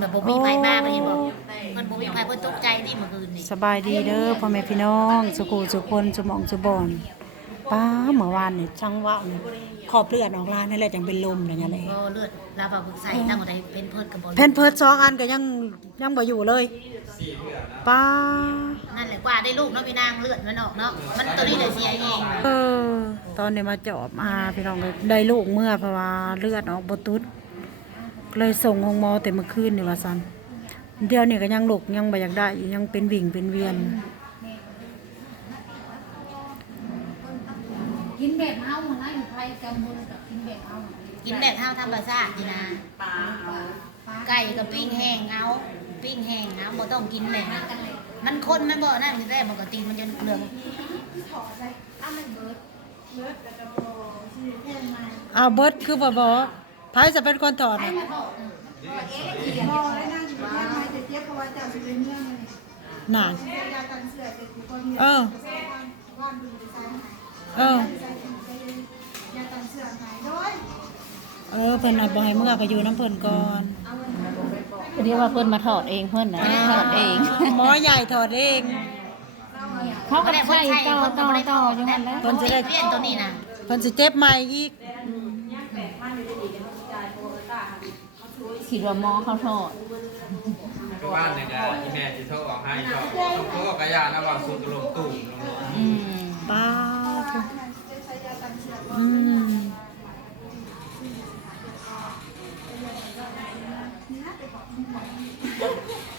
แบบบ่มีไฟมากเลยเห็นบ่เพิ่นบ่มีไฟเพิ่นตกใจที่เมื่อคืนนี่สบายดีเด้อพ่อแม่พี่น้องสุขูสุคนสุหมองสุบอนป้าเมื่อวานนี่จังหวะนี่ขอบเลือดออกลานนั่นแหละจังเป็นลมอย่างเงี้ยเลยบ่เลือดลาบาบึกใส่ตั้งแต่เป็นเพิ่นก็บ่เพนเพิร์ดสองอันก็ยังยังบ่อยู่เลยป้านั่นแหละกว่าได้ลูกเนาะพี่นางเลือดมันออกเนาะมันตัวนี้เลยเสียเองเออ ตอนนี้มาจอบมาพี่น้องเลยได้ลูกเมื่อเพราะว่าเลือดออกบตุด เลยส่งห้องหมอแต่เมื่อคืนนี่ว่าซันเดี๋ยวนี้ก็ยังลูกยังบ่อยากได้อยู่ยังเป็นวิ่งเป็นเวียน กินแบบเฮานะอยู่ไทยกำมือกับกินแบบเฮากินแบบเฮาธรรมชาตินี่นะไก่ก็ปิ้งแห้งเอาปิ้งแห้งเอาบ่ต้องกินแบบมันคนมันบ่นั่นแท้ปกติมันจะเหลืองเอาเบิดคือบ่บ่ ไผจะเป็นคนถอดน่ะบ่ได้นั่งอยู่ที่ไทยแต่เทียบกับว่าเจ้าสิเป็นเมืองนี่น่ะยากันเสือแต่กูก็มีเออว่านดูดีไซน์เออยากันเสือหายโดยเออเพิ่นน่ะบ่ให้เมื่อก็อยู่น้ำเพิ่นก่อนเรียกว่าเพิ่นมาถอดเองเพิ่นนะถอดเอง หมอใหญ่ถอดเองเขาก็ใช่ต่อต่อต่ออยู่นั่นแหละเพิ่นจะได้เปลี่ยนตัวนี้นะเพิ่นสิเจ็บใหม่อีก คิดว่าหมอเขาถอดก็บ้านเนี่ยก็อีแม่ที่โทรออกให้ก็ต้องโทรกับยานะว่าสูตรลงตุ่มลงลงอืมป้าทุอืม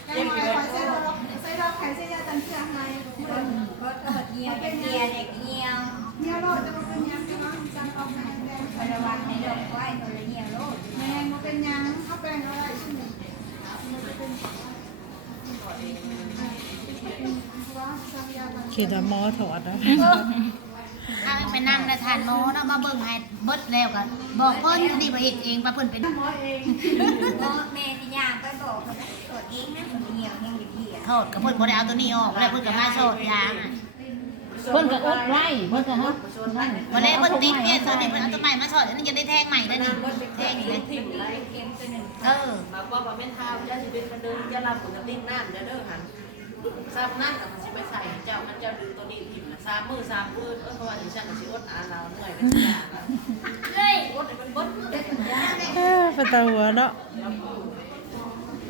ใส่ดอกใส่ดอกใส่ดอกไข่ใส่ยากันเสือหายเมือง ก็ก็เกียวเกียวเด็กเกียว เนี่ยโลดจะมาเป็นยังจะมาจังออกไหนแดง คนละวันให้ดอกไว้คนละเกียวโลด แมงมาเป็นยังเขาแปลงอะไรชื่อ ว่าสังยากันคิดว่าหมอถอดนะถ้าไปนั่งในทานหมอเนาะมาเบิ่งให้เบิดแล้วก็บอกเพิ่นอยู่นี่บ่เฮ็ดเองว่าเพิ่นเป็นหมอเองก็แม่ที่ย่างไปบอกเขาตรวจเองนะคนเกียวยังเด็กเกียวโทษกับเพิ่นบ่ได้เอาตัวนี้ออกแล้วเพิ่นก็มาโสดยางอะเพิ่นก็อดไว้เพิ่นก็ฮะนั่นบ่ได้เพิ่นติดเปลี่ยนตัวนี้เพิ่นเอาตัวใหม่มาโสดอันนี้จะได้แทงใหม่แล้วนี่แทงอีกแล้วเข็มตัวหนึ่งเออ มาว่าบ่เป็นท้าวเจ้าสิเป็นกระเดินจะรับผลกับดิ้นน้ำเด้อเด้อหัน ซ้ำนั่นน่ะมันสิไปใส่เจ้ามันเจ้าดึงตัวนี้ถิ่มน่ะสามมือสามปืนเออเพราะว่าดิฉันน่ะสิอดอ่านเราเหนื่อยเป็นยากแล้วเฮ้ยอดให้มันบดเด้อเออเป็นตาหัวเนาะ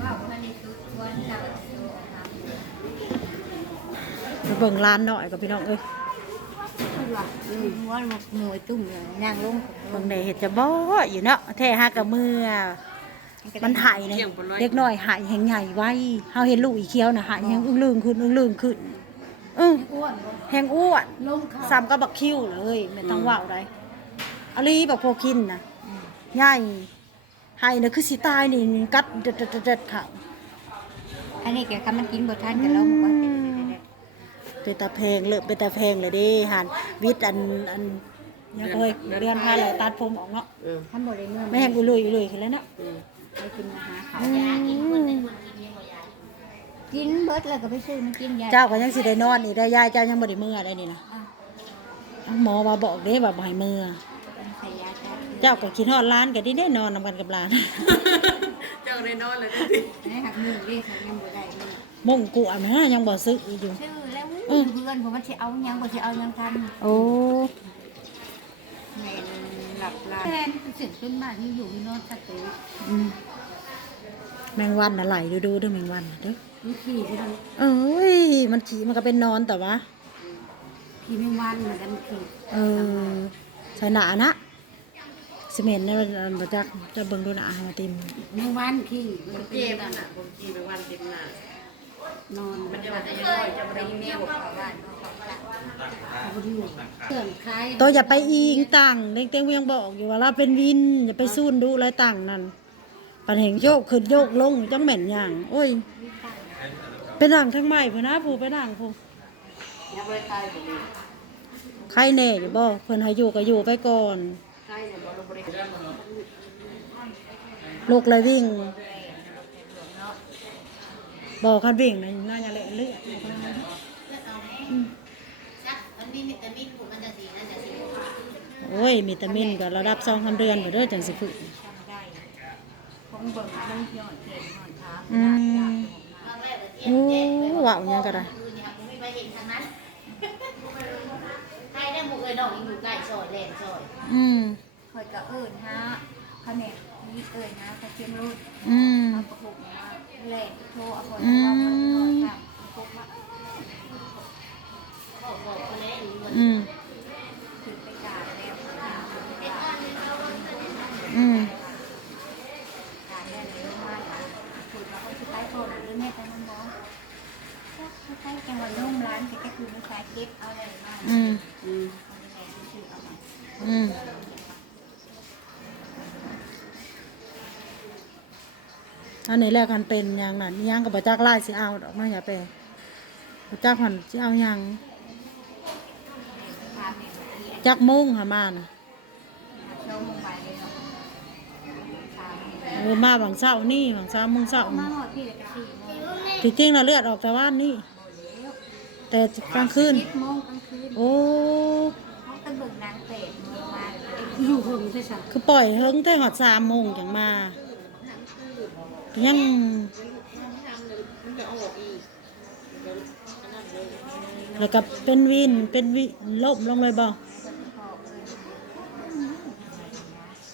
ว่าคนนี้ตุ๊ดชวนเจ้าตัวทำไปเบิ่งร้านหน่อยกับพี่น้องเอ้ยว่าว่าหน่วยตุ่มเลยนั่งลง เบิ่งได้เห็ดจะบ่อยู่เนาะแท้หากับมือ มันหายเลยเด็กน้อยหายแหงใหญ่ไว้เฮาเห็นลูกอีเขียวน่ะหายแหงอึ้งลึงขึ้นอึ้งลึงขึ้นเอออ้วนแหงอ้วนลงขาซ้ำกับบักคิ้วเลยไม่ต้องว่าวได้อลีบักโพกินน่ะใหญ่หายน่ะคือสิตายนี่กัดเด็ดๆๆๆเขาอันนี้แกคำมันกินบทท่านกันล้มก่อนเป็นตาแพงเลิกเป็นตาแพงเลยเดิหันวิทย์อันอันยังเคยเดือนพาไหลตัดผมออกเนาะท่านบริเงินไม่แห้งอุลุยอุลุยขึ้นแล้วเนาะ ไปกินมาหาเขายากินคนนึงคนกินเองบ่ยากินเบิดแล้วก็ไปซื้อมากินยาเจ้าก็ยังสิได้นอนอีกได้ยายเจ้ายังบ่ได้เมื่อได้นี่นะหมอมาบอกเด้ว่าบ่ให้เมื่อใส่ยาจ้าเจ้าก็คิดฮอดร้านก็ได้แน่นอนนำกันกับร้าน เจ้าได้นอนเลยเด้อให้หักมือเรียกหักยังบ่ได้เลยมุ่งกูอะแม่ยังบ่ซื้ออยู่ชื่อแล้วเพื่อนผมว่าจะเอายังบ่จะเอายังทันโอ้แม่หลับหลับแทนเสียงเป็นบ้านที่อยู่มีนอนสติอืม แมงวันน่ะไหลดูดูเด้อแมงวันน่ะเด้อมีขี่ที่เราเอ้ยมันขี่มันก็เป็นนอนแต่ว่า ขี่ไม่วันเหมือนกันขี่เออใส่หนานะซีเมนต์เนี่ยมันบ่จักจะเบิ่งดูหนาให้มาติมไม่วันขี่เจ็บน่ะผมกินไปวันเต็มหน้านอนมันจะว่าจะยังน้อยจะบ่ได้แนวเข้าบ้านเขาตัดเขาอยู่เครื่องคล้ายตัวอย่าไปอิงต่างเด็กเต็งยังบอกอยู่ว่าเราเป็นวินอย่าไปซูนดูไรต่างนั่น ปันเห็นโยกขึ้นโยกลงจังแม่นอย่างโอ้ยไปนั่งทั้งใหม่เพื่นนะผู้ไปนั่งผู้ยังบ่ได้ตายบ่ดีใครแน่อยู่บ่เพิ่นให้อยู่ก็อยู่ไปก่อนใช่เนี่ยบ่เราบ่ได้ลูกเลยวิ่งบอกคันวิ่งนะน่าจะเละเลือดเลือดเอาแห้งซักมันมีวิตามินกูมันจะสีนั่นจะสีโอ้ยมีตามินก็ระดับสองคำเดือนไปเด้อจังสิฝึก อืมโอ้ว้าวยังก็ได้ใครได้หมกยดอกอยู่ใกล้ซอยแหลมซอยอืมคอยกะเอิญฮะคะแนนนี้เอิญนะตะเคียนรุ่นอืมเประคุกมาแหลมโทรเอาคนอืมประคุว่าอืม กราบแล้วเลยมาถูกเราก็สุดท้ายโทรหรือแม่ไปน้ำบ้องสุดท้ายจังวัดร่มร้านก็คือไม่ใช่เก็บเอาอะไรมาอืมอืมอืมอันนี้แหละกันเป็นย่างนั้นย่างกับประจักไล่สิเอาดอกเน้อยอย่าไปประจักหันสิเอายังจักมุ่งหามาน่ะ เออมาบางเช้านี่บางเช้ามุ่งเช้ามานี่หอดพี่เลยกระสี่โมงที่จริงเราเลือดออกแต่ว่านี่ แต่กลางคืน สิบโมงกลางคืนโอ้เขาตะบึงนางเตะมือมาอยู่หงใช่ไหมคือปล่อยเฮิงแต่หอดสามโมงจังมา ยังมันจะออกอีกเดี๋ยวอันนั้นเลยแล้วก็เป็นวินเป็นวิล่มลงเลยบ่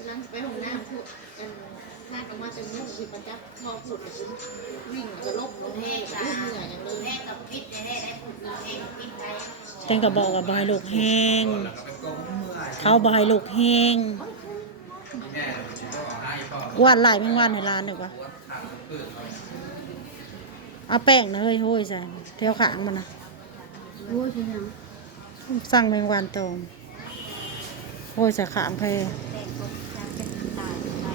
นั่งไปห้องน้ำพูดอันลากออกมา เป็นมุ้งคือประจับพอพูดถึงวิ่งจะลบลงแห้แห้งงตาเหนื่อยอย่างเลยแห้งกับพิษได้ได้พูดคือแห้งกับพิษได้แต่งก็บอกว่าบ่ให้ลูกแห้งแล้วก็เป็นกงเมื่อยเขาบ่ให้ลูกแห้งแม่สิโทรออกให้พ่อวาดลายแมงวันให้ร้านดีกว่าปวดขาเปื้อนเลยเอาแป้งนะเฮ้ยโห้ยใส่แถวขางมันนะโอ้ยใช่ยังสั่งแมงวันตรงโห้ยใส่ขางเพแต่งตัวจางเป็นตายไป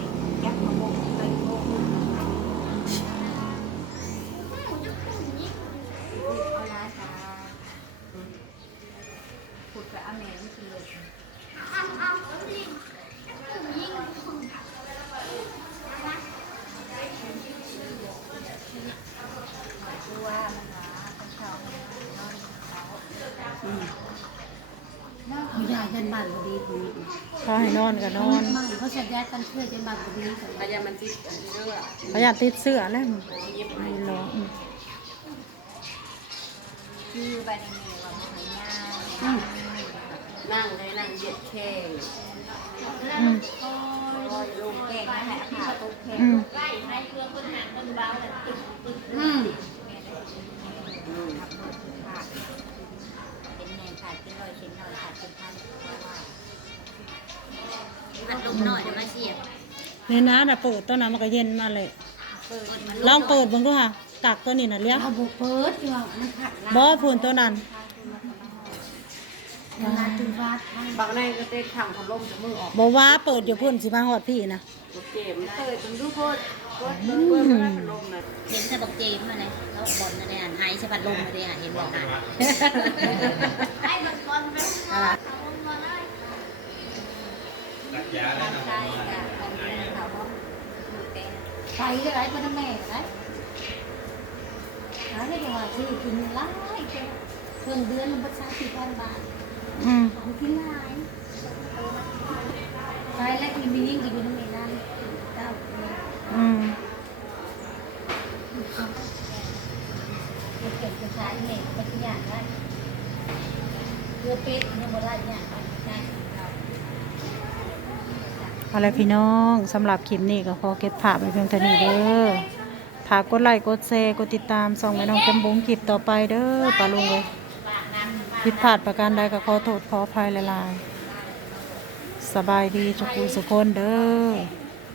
ยักษ์มาโบกไปโบกเอาล้าตาขุดไปเอาแม่ไม่กินเลยตัวมันหาเป็นเขานอนเขา เขาย้ายกันบ้านพอดีคนนี้ เขาให้ นอนก็นอนมันเขาจะย้ายกันเพื่อจะบ้านพอดีกันพยายามมันติดอันนี้ด้วยเขาอยากติดเสื้อแล้วเย็บไม่รออืมคือใบในมือว่ามันง่ายนั่งได้นั่งเหยียดแข้งอืมลอยลงแกงนะฮะขาตุ๊กแขงอืมใกล้ใครเครื่องคนหันคนเบาเลยตึ๊บตึ๊บ นี่นะน่ะเปิดต้นน้ำมันก็เย็นมาเลยเปิดมันลองเปิดเบิ่งดูค่ะตักตัวนี้น่ะเลี้ยงเอาบุกเปิดอยู่ว่ามันขัดละบ่พูนตัวนั้นเวลาจุนฟาดทั้งบางในก็เต้ขังพัดลมจะมือออกบ่ว่าเปิดอยู่พุ่นสิมาฮอดพี่นะรถเกมเปิดจนดูโคตรโคตรเปิดไม่ได้พัดลมนะเห็นสะบักเจมมาเลยเขาบอลมาได้อ่านหายสะพัดลมมาได้อ่านเห็นบอกหายไอ้มันบอลไปรักยาแล้วทำนะใจกับของเขาว่าดูเต้น ไปก็ได้ไปทั้งแม่ก็ได้หาได้ว่าซื้อกินหลายเจ้าเครื่องเดือนมันภาษาสี่พันบาทอืมของกินหลายไปแล้วอีมียิ่งกินอยู่ทั้งแม่นั่นเจ้าแม่อืมเก็บภาษาอีเมลไปทุกอย่างได้เรือเป็ดเนี่ยบ่ได้เนี่ยได้เรา เอาละพี่น้องสำหรับคลิปนี้ก็ขอเก็บภาไปเพียงเท่านี้เด้อฝากกดไลค์กดแชร์กดติดตามส่องแม่น้องจำบุ้งคลิปต่อไปเด้อปาลุงเลยผิดพลาดประการใดก็ขอโทษขออภัยหลายๆ สบายดีทุกผู้สุกคนเด้อ